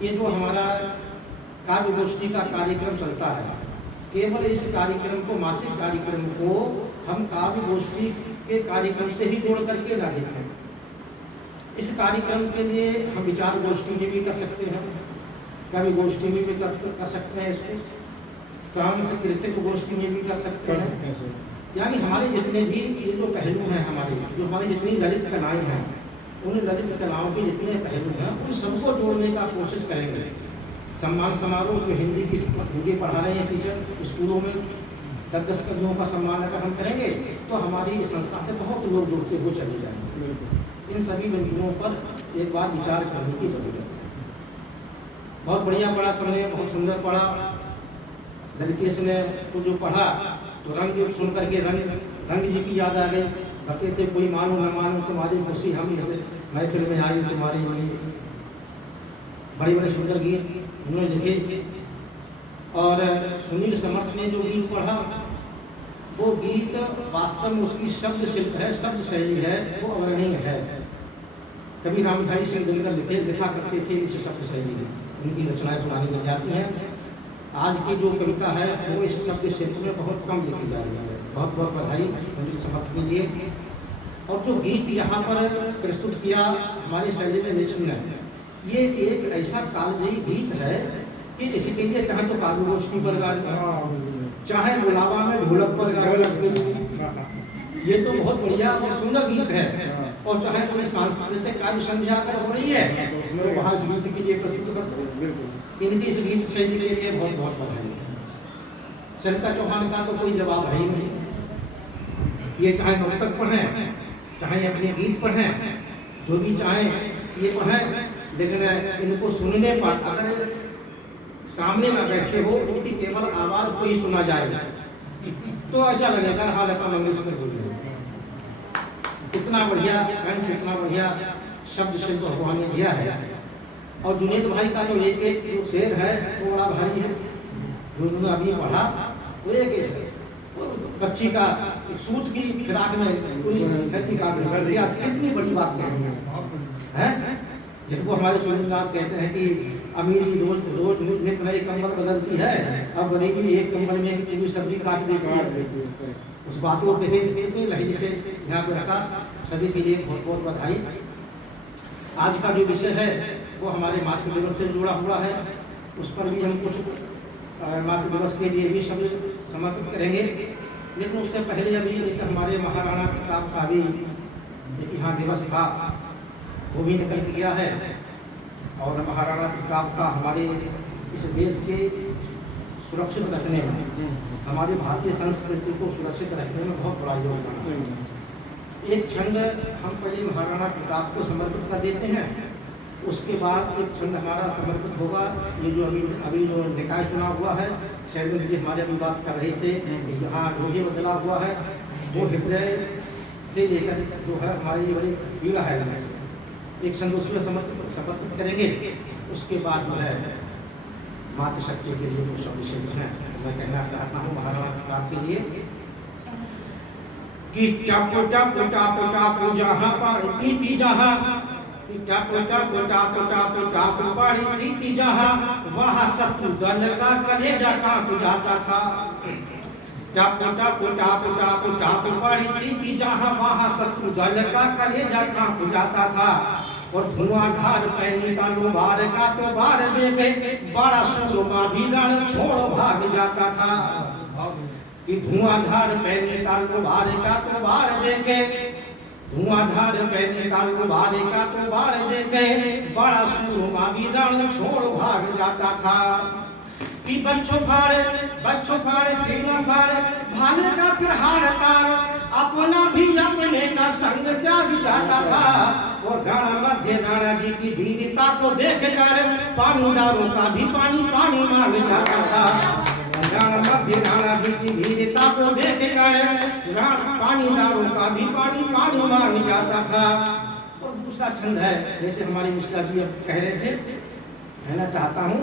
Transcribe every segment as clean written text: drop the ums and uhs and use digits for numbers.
ये जो हमारा काव्य गोष्ठी का कार्यक्रम चलता है, केवल इस कार्यक्रम को, मासिक कार्यक्रम को हम काव्य गोष्ठी के कार्यक्रम से ही जोड़ करके ना देखें। इस कार्यक्रम के लिए हम विचार गोष्ठी में भी कर सकते हैं, कवि गोष्ठी में भी कर सकते हैं, इसको सांस्कृतिक गोष्ठी में भी कर सकते हैं। यानी हमारे जितने भी ये जो पहलू हैं, हमारी जितनी ललित कलाएं हैं, उन ललित कलाओं के जितने पहलू हैं उन सबको जोड़ने का कोशिश करेंगे। सम्मान समारोह जो हिंदी पढ़ा रहे हैं टीचर स्कूलों में, 10-10 कवियों का सम्मान अगर हम करेंगे तो हमारी इस संस्था से बहुत लोग जुड़ते हुए चले जाएंगे। इन सभी बिंदुओं पर एक बार विचार करने की जरूरत है। बहुत बढ़िया पढ़ा सबने, बहुत सुंदर पढ़ा। ललितेश ने तो जो पढ़ा तो रंग सुन करके रंग जी की याद आ गई। कहते थे कोई मानो न मानो तुम्हारी खुशी हम ऐसे महफिल में आई तुम्हारी नहीं। बड़े बड़े सुंदर गीत उन्होंने लिखे। और सुनील समर्थ ने जो गीत पढ़ा वो गीत वास्तव में उसकी शब्द शिल्प है, शब्द शैली है, वो अवर्णनीय है। कभी रामधारी सिंह दिनकर लिखा करते थे इस शब्द शैली में, उनकी रचनाएं सुनाई नहीं जाती हैं। आज की जो कविता है वो इस शब्द शिल्प में बहुत कम लिखी जा रही है। बहुत बहुत बधाई सुनील समर्थ के लिए। और जो गीत यहाँ पर प्रस्तुत किया हमारे शैली में निश्चित है, ये एक ऐसा कालजयी गीत है कि इसके लिए चाहे तो काव्य गोष्ठी पर गा, चाहे बुलावा में ढोलक पर गा, ये तो बहुत बढ़िया और सुंदर गीत है। और चाहे कोई सांस्कृतिक काव्य संध्या अगर हो रही है तो वहाँ इस गीत के लिए प्रस्तुत करते हैं। इनकी इस गीत शैली के लिए बहुत बहुत बधाई। सरिता चौहान का तो कोई जवाब है ही नहीं। ये चाहे नर्तक पढ़ें, चाहे अपने गीत पढ़ें, जो भी चाहे ये पढ़ें, लेकिन इनको सुनने पर अगर सामने में बैठे हो, इनकी केवल आवाज को ही सुना जाए तो ऐसा लगेगा हाँ लता मंगेशकर बोल। इतना बढ़िया कंठ, इतना बढ़िया शब्द शिल्प भगवान ने दिया है। और जुनेद भाई का जो एक एक जो शेर है वो बड़ा भारी है, जो उन्होंने अभी पढ़ा वो एक बच्ची का सूट की फिराक में पूरी सर्दी का कितनी बड़ी बात है। जिसको हमारे सूर्यनाथ कहते हैं कि अमीरी रोज रोज नित नई कंबल बदलती है, अब बनेगी एक कंबल में पूरी सब्जी काट देती है। उस बात को कैसे लहजे से यहाँ पे रखा। सभी के लिए बहुत बहुत बधाई। आज का जो विषय है वो हमारे मातृ दिवस से जुड़ा हुआ है, उस पर भी हम कुछ मातृ दिवस के लिए भी शब्द समर्पित करेंगे। लेकिन उससे पहले अभी एक हमारे महाराणा प्रताप का भी एक यहाँ दिवस था, वो भी निकल गया है। और महाराणा प्रताप का हमारे इस देश के सुरक्षित रखने में, हमारी भारतीय संस्कृति को सुरक्षित रखने में बहुत बड़ा योगदान। एक छंद हम पहले महाराणा प्रताप को समर्पित कर देते हैं, उसके बाद एक छंद हमारा समर्पित होगा। ये जो अभी जो निकाय चुनाव हुआ है, शैलेंद्र जी हमारे अभी बात कर रहे थे, यहाँ ढोंगे बदला हुआ है, वो हृदय से लेकर जो है हमारी बड़ी पीड़ा है, एक छंद उसमें समर्पित करेंगे। उसके बाद जो है मातृशक्ति के लिए जो शब्द शिल्प हैं मैं कहना चाहता हूँ महाराणा प्रताप के लिए कि टप टप टप टप जहाँ पड़ती थी जहाँ, टप टप टप टप टप पड़ती थी जहाँ, वहाँ शत्रु दल का कलेजा कांप जाता था। टप टप टप टप टप पड़ती थी जहाँ, वहाँ शत्रु दल का कलेजा कांप जाता था। और धुआंधार पैनी तलवार का तो बार देखे, बड़ा सूरमा भी रण छोड़ भाग जाता था। कि धुआंधार पैनी तलवार का तो बार देखे, धुआंधार पैनी तलवार का तो बार देखे, बड़ा सूरमा भी रण छोड़ भाग जाता था। कि बच्चों फाड़े सीना फाड़े, भाले का प्रहार तार, अपना भी अपने का संग त्याग जाता था। और रण मध्य नाना जी की वीरता को देखकर पानीदारों का भी पानी पानी मांग जाता था। रण मध्य नाना जी की वीरता को देखकर पानीदारों का भी पानी पानी मांग जाता था। और दूसरा छंद है, जैसे हमारी मिश्रा जी अब कह रहे थे, कहना चाहता हूँ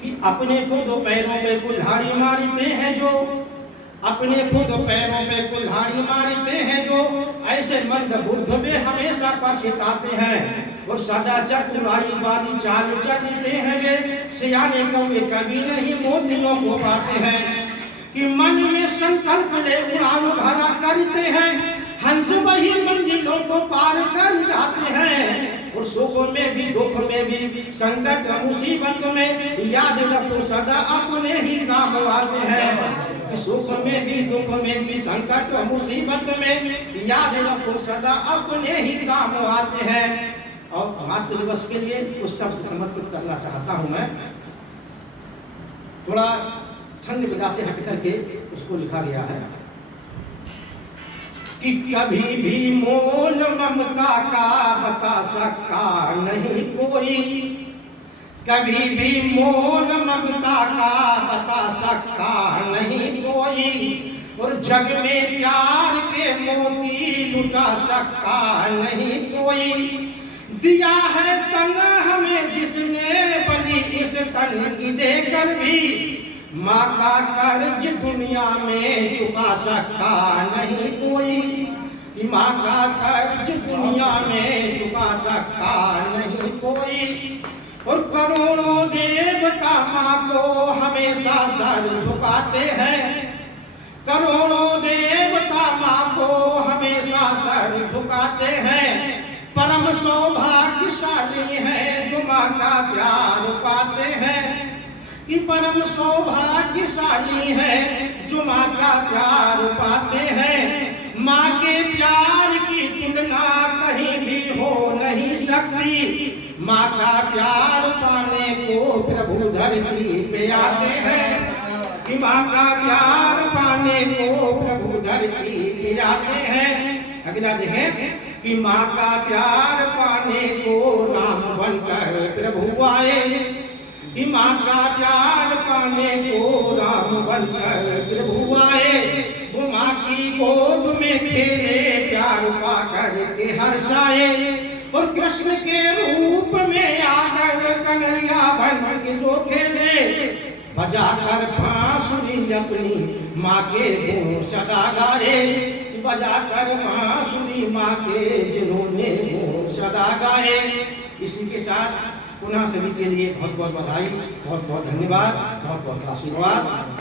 कि अपने खुद पैरों पे कुल्हाड़ी मारते हैं जो, अपने खुद पैरों पे कुल्हाड़ी मारते हैं जो, ऐसे मंद बुद्ध में हमेशा पछताते हैं। और सदा चतुराई वाली चाल चलते हैं वे, सियाने कौवे कभी नहीं मोतियों को पाते हैं। कि मन में संकल्प ले उड़ान भरा करते हैं, हंस वही मंजिलों को पार कर जाते हैं। और सुख में भी दुख में भी संकट मुसीबत में याद रखो सदा अपने ही काम आते हैं। सुख में भी दुख में भी संकट मुसीबत में याद रखो सदा अपने ही काम आते हैं। और मातृ दिवस के लिए उस शब्द समर्पित करना चाहता हूं मैं। थोड़ा छंद विधा से हट करके उसको लिखा गया है कि कभी भी मोल ममता का बता सकता नहीं कोई, कभी भी मोल ममता का बता सकता नहीं कोई। और जग में प्यार के मोती लुटा सकता नहीं कोई। दिया है तन हमें जिसने बलि इस तन की देकर भी, माँ का कर्ज दुनिया में चुका सकता नहीं कोई। कि माँ का कर्ज दुनिया में चुका सकता नहीं कोई। और करोड़ों देवता माँ को हमेशा सर झुकाते हैं, करोड़ों देवता माँ को हमेशा सर झुकाते हैं। परम सौभाग्यशाली है जो माँ का प्यार पाते हैं। कि परम सौभाग्यशाली है जो माँ का प्यार पाते हैं। माँ के प्यार की तुलना कहीं भी हो नहीं सकती। माँ का प्यार पाने को प्रभु धरती पे आते हैं। कि माँ का प्यार पाने को प्रभु धरती पे आते हैं। अगला देखें कि माँ का प्यार पाने को राम बनकर प्रभु आए। कि माँ का प्यार पाने को राम बनकर प्रभु आए। वो माँ की गोद में खेले प्यार पाकर के हर्षाए। और कृष्ण के रूप में आकर कन्हैया बन के जो खेले, बजाकर बांसुरी अपनी माँ के गुण सदा गाए। बजाकर बांसुरी माँ के जिन्होंने गुण सदा गाए। इसी के साथ पुनः सभी के लिए बहुत बहुत बधाई, बहुत बहुत धन्यवाद, बहुत बहुत आशीर्वाद।